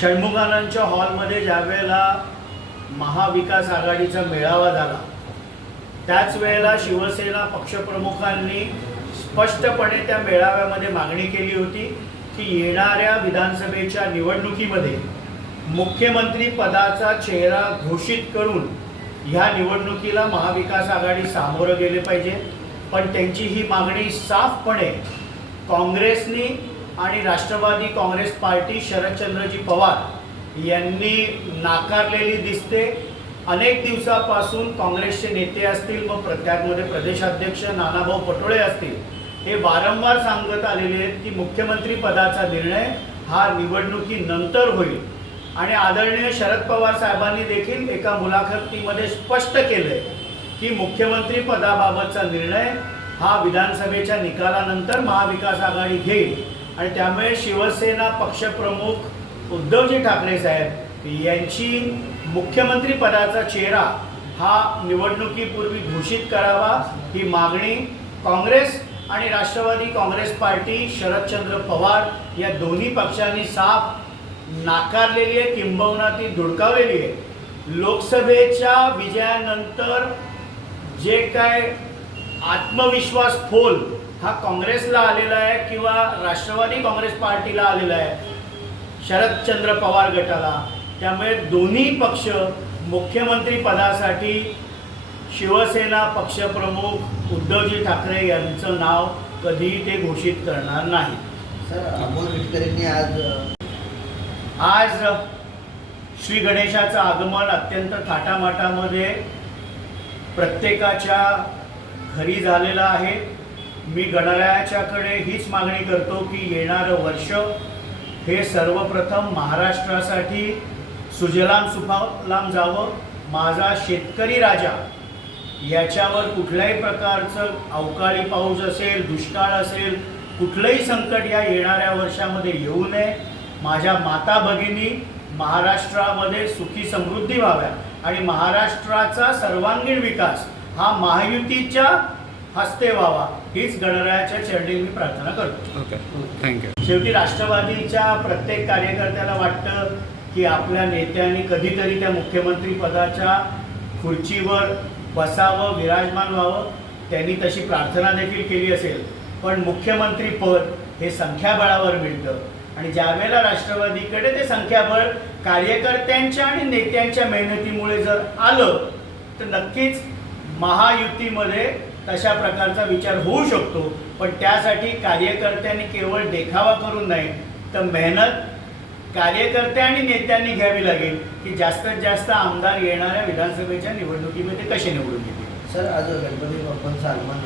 षण्मुखानंदच्या हॉलमध्ये ज्यावेळेला महाविकास आघाडीचा मेळावा झाला त्याच वेळेला शिवसेना पक्षप्रमुखांनी स्पष्टपणे त्या मेळाव्यामध्ये मागणी केली होती की येणाऱ्या विधानसभेच्या निवडणुकीमध्ये मुख्यमंत्री पदाचा चेहरा घोषित करून ह्या निवडणुकीला महाविकास आघाडी सामोरं गेले पाहिजे. पण त्यांची ही मागणी साफपणे काँग्रेसनी आणि राष्ट्रवादी काँग्रेस पार्टी शरदचंद्रजी पवार यांनी नाकारलेली दिसते. अनेक दिवसापासून काँग्रेसचे नेते असतील मग प्र- त्यामध्ये प्रदेशाध्यक्ष नानाभाऊ पटोळे असतील हे वारंवार सांगत आलेले आहेत की मुख्यमंत्री पदाचा निर्णय हा निवडणुकीनंतर होईल. आणि आदरणीय शरद पवार साहेबांनी देखील एका मुलाखतीमध्ये स्पष्ट केलंय की मुख्यमंत्री पदाबाबतचा निर्णय हा विधानसभेच्या निकालानंतर महाविकास आघाडी घेईल. आणि त्यामुळे शिवसेना पक्षप्रमुख उद्धवजी ठाकरे साहेब यांची मुख्यमंत्री पदाचा चेहरा हा निवडणुकीपूर्वी घोषित करावा ही मागणी काँग्रेस आणि राष्ट्रवादी काँग्रेस पार्टी शरदचंद्र पवार या दोन्ही पक्षांनी साफ नाकारलेली आहे किंबहुना ती धुडकावलेली आहे. लोकसभेच्या विजयानंतर जे काय आत्मविश्वास फोल हा काँग्रेसला आलेला आहे किंवा राष्ट्रवादी काँग्रेस पार्टीला आलेला आहे? शरदचंद्र पवार गटाला. त्यामुळे दोन्ही पक्ष मुख्यमंत्री पदासाठी शिवसेना पक्षप्रमुख उद्धवजी ठाकरे यांचं नाव कधीही ते घोषित करणार नाही. सर अमोल मिटकरींनी आज आज श्री गणेशाचं आगमन अत्यंत थाटामाटामध्ये प्रत्येकाच्या घरी झालेलं आहे. मी गणरायाच्याकडे हीच मागणी करतो की येणारं वर्ष हे सर्वप्रथम महाराष्ट्रासाठी सुजलाम सुफलाम जावं माझा शेतकरी राजा. याच्यावर कुठल्याही प्रकारचं अवकाळी पाऊस असेल दुष्काळ असेल कुठलंही संकट या येणाऱ्या वर्षामध्ये येऊ नये. माझ्या माता भगिनी महाराष्ट्रामध्ये सुखी समृद्धी व्हाव्या आणि महाराष्ट्राचा सर्वांगीण विकास हा महायुतीच्या हस्ते व्हावा. हीच गणरायाच्या चरणी मी प्रार्थना करतो. ओके. थँक्यू शेवटी राष्ट्रवादीच्या प्रत्येक कार्यकर्त्याला वाटतं की आपल्या नेत्यांनी कधीतरी त्या मुख्यमंत्री पदाच्या खुर्चीवर बसावं विराजमान व्हावं. त्यांनी तशी प्रार्थना देखील केली असेल. पण मुख्यमंत्री पद हे संख्याबळावर मिळतं. आणि ज्या वेळेला राष्ट्रवादीकडे ते संख्याबळ कार्यकर्त्यांच्या आणि नेत्यांच्या मेहनतीमुळे जर आलं तर नक्कीच महायुतीमध्ये तशा प्रकारचा विचार होऊ शकतो पण त्यासाठी कार्यकर्त्यांनी केवळ देखावा करून नाही तर मेहनत कार्यकर्ते आणि नेत्यांनी घ्यावी लागेल की जास्तीत जास्त आमदार येणाऱ्या विधानसभेच्या निवडणुकीमध्ये कसे निवडून येतील. सर आज गणपती बाप्पांचं आगमन